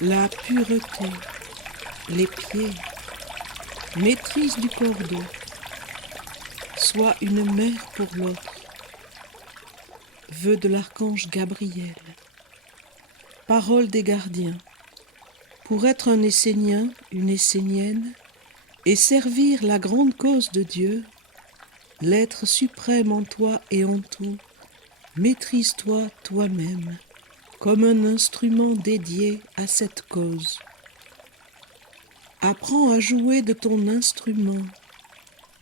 la pureté, les pieds, maîtrise du cordeau, sois une mère pour l'autre, vœu de l'archange Gabriel, parole des gardiens, pour être un Essénien, une Essénienne, et servir la grande cause de Dieu, l'être suprême en toi et en tout, maîtrise-toi toi-même, comme un instrument dédié à cette cause. Apprends à jouer de ton instrument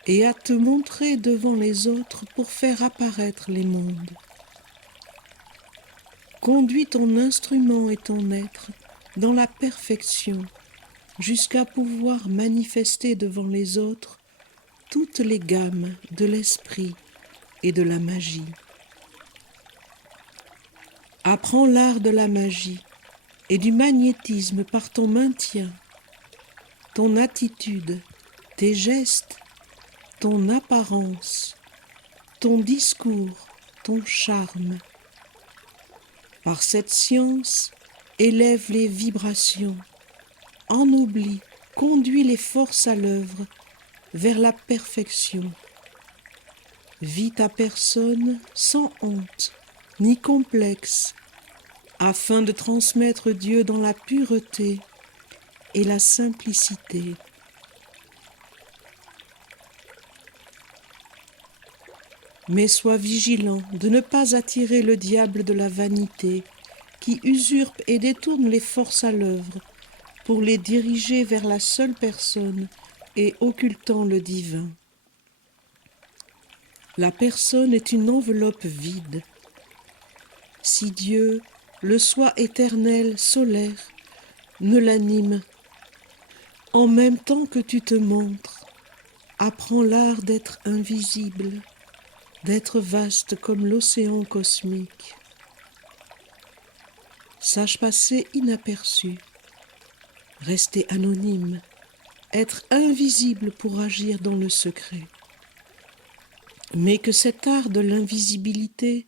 et à te montrer devant les autres pour faire apparaître les mondes. Conduis ton instrument et ton être dans la perfection jusqu'à pouvoir manifester devant les autres toutes les gammes de l'esprit et de la magie. Apprends l'art de la magie et du magnétisme par ton maintien, ton attitude, tes gestes, ton apparence, ton discours, ton charme. Par cette science, élève les vibrations, ennoblis, conduis les forces à l'œuvre vers la perfection. Vis ta personne sans honte ni complexe, afin de transmettre Dieu dans la pureté et la simplicité. Mais sois vigilant de ne pas attirer le diable de la vanité qui usurpe et détourne les forces à l'œuvre pour les diriger vers la seule personne et occultant le divin. La personne est une enveloppe vide. Si Dieu, le soi éternel, solaire, ne l'anime, en même temps que tu te montres, apprends l'art d'être invisible, d'être vaste comme l'océan cosmique. Sache passer inaperçu, rester anonyme, être invisible pour agir dans le secret. Mais que cet art de l'invisibilité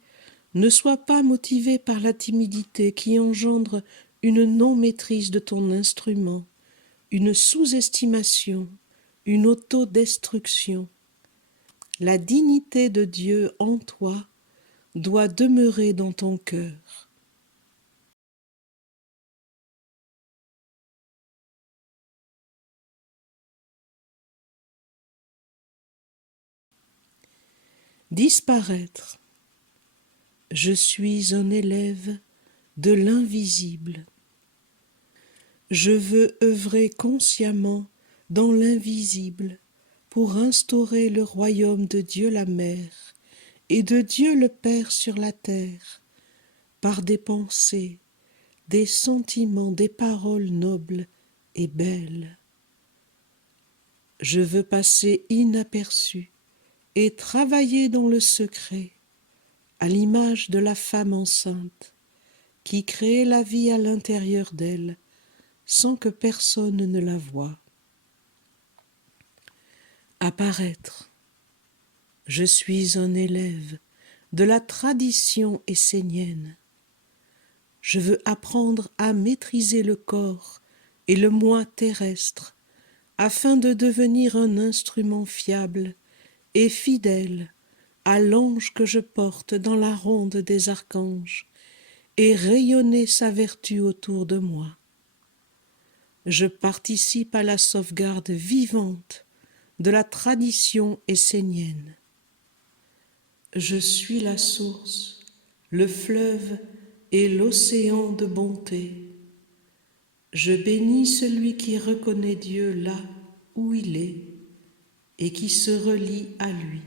ne soit pas motivé par la timidité qui engendre une non-maîtrise de ton instrument, une sous-estimation, une autodestruction. La dignité de Dieu en toi doit demeurer dans ton cœur. Disparaître. Je suis un élève de l'invisible. Je veux œuvrer consciemment dans l'invisible pour instaurer le royaume de Dieu la Mère et de Dieu le Père sur la terre, par des pensées, des sentiments, des paroles nobles et belles. Je veux passer inaperçu et travailler dans le secret, à l'image de la femme enceinte, qui crée la vie à l'intérieur d'elle, sans que personne ne la voie. Apparaître. Je suis un élève de la tradition essénienne. Je veux apprendre à maîtriser le corps et le moi terrestre, afin de devenir un instrument fiable et fidèle à l'ange que je porte dans la ronde des archanges, et rayonner sa vertu autour de moi. Je participe à la sauvegarde vivante de la tradition essénienne. Je suis la source, le fleuve et l'océan de bonté. Je bénis celui qui reconnaît Dieu là où il est et qui se relie à lui.